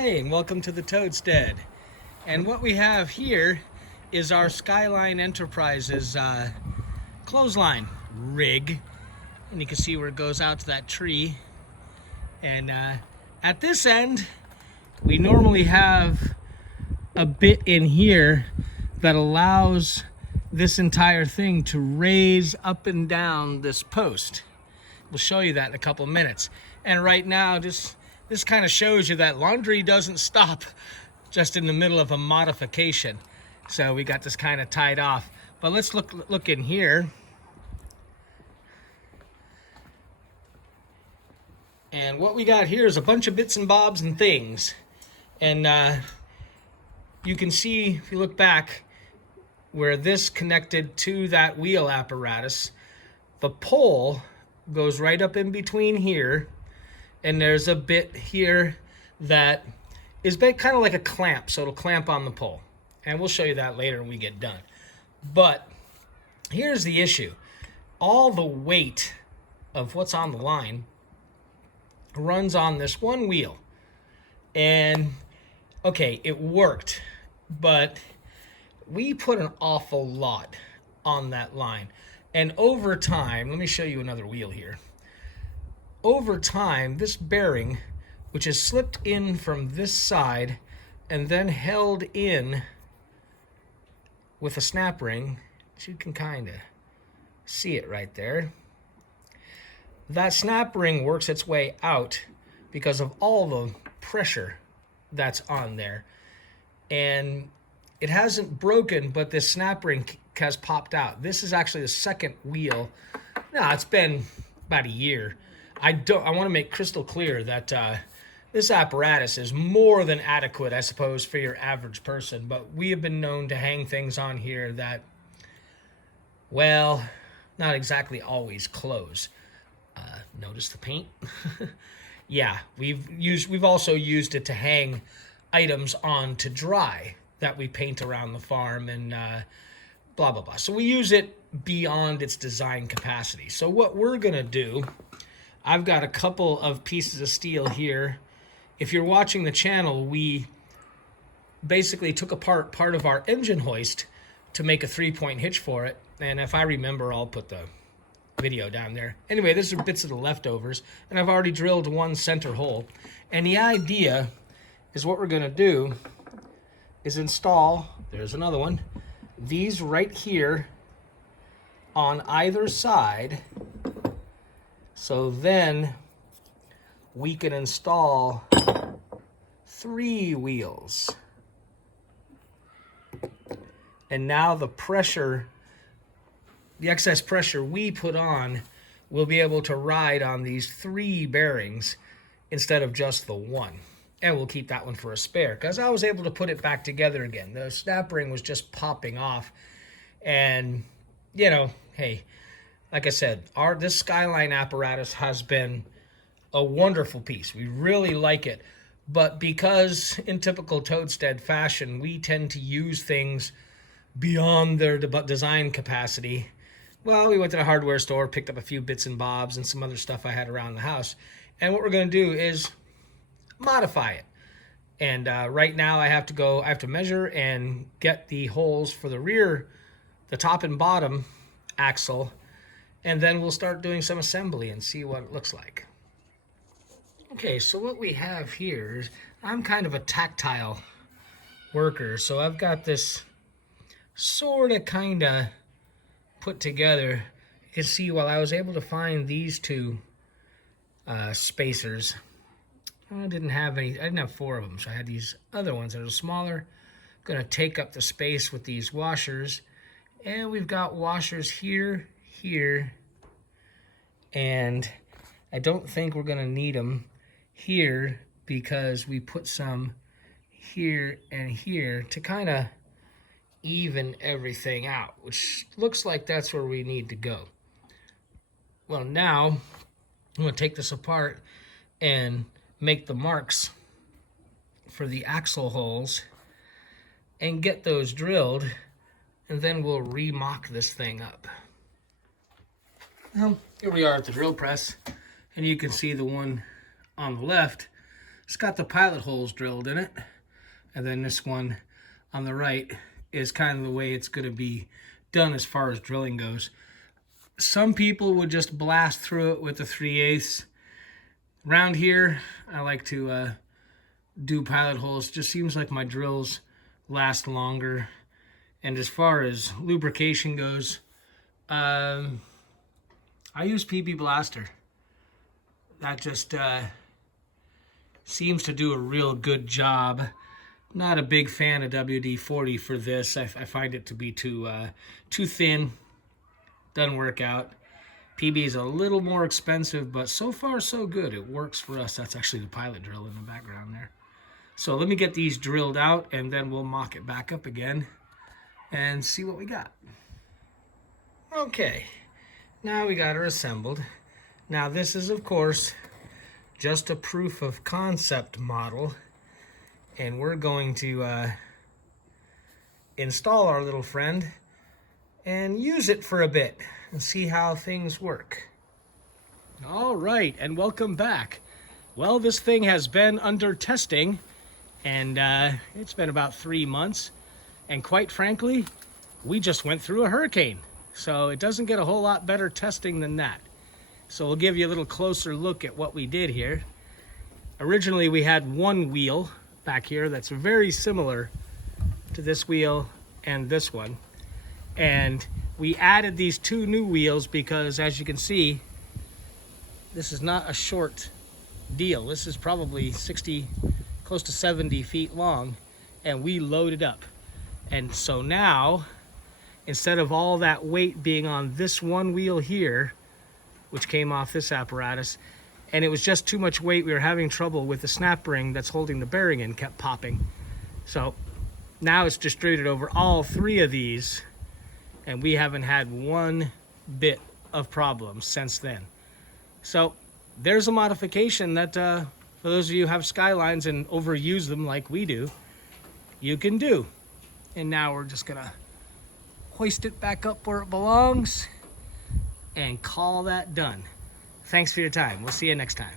Hey, and welcome to the Toadstead. And what we have here is our Skyline Enterprises clothesline rig. And you can see where it goes out to that tree. And at this end, we normally have a bit in here that allows this entire thing to raise up and down this post. We'll show you that in a couple of minutes. And right now, this kind of shows you that laundry doesn't stop just in the middle of a modification. So we got this kind of tied off. But let's look in here. And what we got here is a bunch of bits and bobs and things. And you can see, if you look back, where this connected to that wheel apparatus, the pole goes right up in between here. And there's a bit here that is kind of like a clamp, so it'll clamp on the pole. And we'll show you that later when we get done. But here's the issue. All the weight of what's on the line runs on this one wheel. And, okay, it worked, but we put an awful lot on that line. And over time, let me show you another wheel here. Over time, this bearing, which is slipped in from this side and then held in with a snap ring, you can kind of see it right there. That snap ring works its way out because of all the pressure that's on there. And it hasn't broken, but this snap ring has popped out. This is actually the second wheel. No, it's been about a year. I want to make crystal clear that this apparatus is more than adequate, I suppose, for your average person. But we have been known to hang things on here that, well, not exactly always close. Notice the paint? Yeah, we've also used it to hang items on to dry that we paint around the farm and blah, blah, blah. So we use it beyond its design capacity. So what we're going to do, I've got a couple of pieces of steel here. If you're watching the channel, we basically took apart part of our engine hoist to make a 3-point hitch for it. And if I remember, I'll put the video down there. Anyway, these are bits of the leftovers, and I've already drilled one center hole. And the idea is what we're going to do is install, there's another one, these right here on either side. So then we can install 3 wheels. And now the pressure, the excess pressure we put on, will be able to ride on these 3 bearings instead of just the one. And we'll keep that one for a spare because I was able to put it back together again. The snap ring was just popping off. And, you know, hey, like I said, this Skyline apparatus has been a wonderful piece. We really like it. But because in typical Toadstead fashion, we tend to use things beyond their design capacity, well, we went to the hardware store, picked up a few bits and bobs and some other stuff I had around the house. And what we're going to do is modify it. And right now I have to measure and get the holes for the rear, the top and bottom axle, and then we'll start doing some assembly and see what it looks like. Okay, so what we have here is, I'm kind of a tactile worker, so I've got this sort of kind of put together. You can see, while I was able to find these 2 spacers, I didn't have 4 of them, so I had these other ones that are smaller. I'm going to take up the space with these washers, and we've got washers here, here, and I don't think we're going to need them here because we put some here and here to kind of even everything out, which looks like that's where we need to go. Well, now I'm going to take this apart and make the marks for the axle holes and get those drilled, and then we'll re-mock this thing up. Well, here we are at the drill press, and you can see the one on the left It's got the pilot holes drilled in it. And then this one on the right is kind of the way it's going to be done as far as drilling goes. Some people would just blast through it with the 3/8. Around here, I like to do pilot holes. It just seems like my drills last longer. And as far as lubrication goes, I use PB Blaster. That just seems to do a real good job. Not a big fan of WD-40 for this. I find it to be too thin. Doesn't work out. PB is a little more expensive, but so far so good. It works for us. That's actually the pilot drill in the background there. So let me get these drilled out, and then we'll mock it back up again and see what we got. Okay, now we got her assembled. Now this is, of course, just a proof of concept model, and we're going to install our little friend and use it for a bit and see how things work. All right, and welcome back. Well, this thing has been under testing, and it's been about 3 months, and quite frankly, we just went through a hurricane, so it doesn't get a whole lot better testing than that. So we'll give you a little closer look at what we did here. Originally, we had one wheel back here that's very similar to this wheel and this one. And we added these 2 new wheels because, as you can see, this is not a short deal. This is probably 60, close to 70 feet long, and we loaded up. And so now, instead of all that weight being on this one wheel here, which came off this apparatus, and it was just too much weight, we were having trouble with the snap ring that's holding the bearing in, kept popping. So now it's distributed over all 3 of these, and we haven't had one bit of problems since then. So there's a modification that for those of you who have Skylines and overuse them like we do, you can do. And now we're just gonna hoist it back up where it belongs and call that done. Thanks for your time. We'll see you next time.